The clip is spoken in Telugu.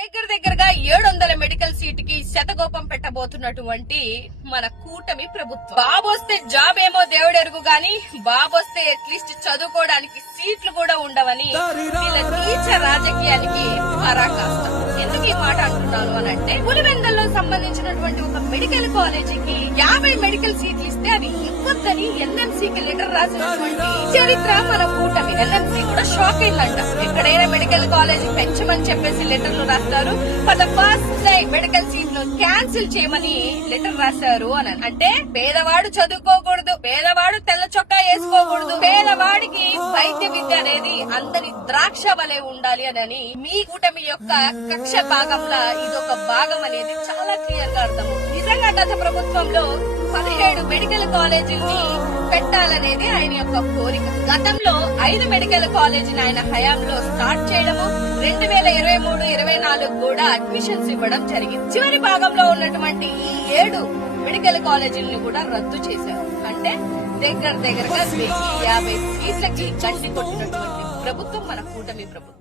దగ్గరగా 700 మెడికల్ సీటుకి శతగోపం పెట్టబోతున్నటువంటి మన కూటమి ప్రభుత్వం. బాబొస్తే జాబ్ ఏమో దేవుడెరుగు గాని బాబొస్తే అట్లీస్ట్ చదువుకోవడానికి సీట్లు కూడా ఉండవని వీళ్ళ నీచ రాజకీయానికి పరాకాష్ట. ఎందుకు ఈ మాట అంటున్నాను అని అంటే, పులివెందల్లో సంబంధించినటువంటి ఒక మెడికల్ కాలేజీకి 50 మెడికల్ సీట్లు ఇస్తే అది ఇవ్వద్దని ఎన్ఎంసీకి లెటర్ రాసినటువంటి చరిత్ర మన కూటమి. ఎన్ఎంసీ కూడా షాక్ అయిందంట. ఎక్కడైనా మెడికల్ కాలేజీ పెంచమని చెప్పేసి లెటర్లు రాస్తారు, for the first time medical సీట్లు క్యాన్సిల్ చేయమని లెటర్ రాశారు అని. అంటే పేదవాడు చదువుకోకూడదు, పేదవాడు తెల్ల చొక్కా వేసుకోకూడదు, పేదవాడికి వైద్య విద్య అనేది అందరి ద్రాక్ష వలె ఉండాలి అని మీ కూటమి యొక్క కక్ష భాగంలో ఇదొక భాగం అనేది చాలా క్లియర్ గా అర్థం. నిజంగా గత ప్రభుత్వంలో 17 మెడికల్ కాలేజీని పెట్టాలనేది ఆయన యొక్క కోరిక. గతంలో 5 మెడికల్ కాలేజీని ఆయన హయాంలో స్టార్ట్ చేయడము, 2023-24 కూడా అడ్మిషన్స్ ఇవ్వడం జరిగింది. చివరి భాగంలో ఉన్నటువంటి ఈ 7 మెడికల్ కాలేజీలను కూడా రద్దు చేశారు. అంటే దగ్గరగా 50 సీట్లకి గండి కొట్టినటువంటి ప్రభుత్వం మన కూటమి ప్రభుత్వం.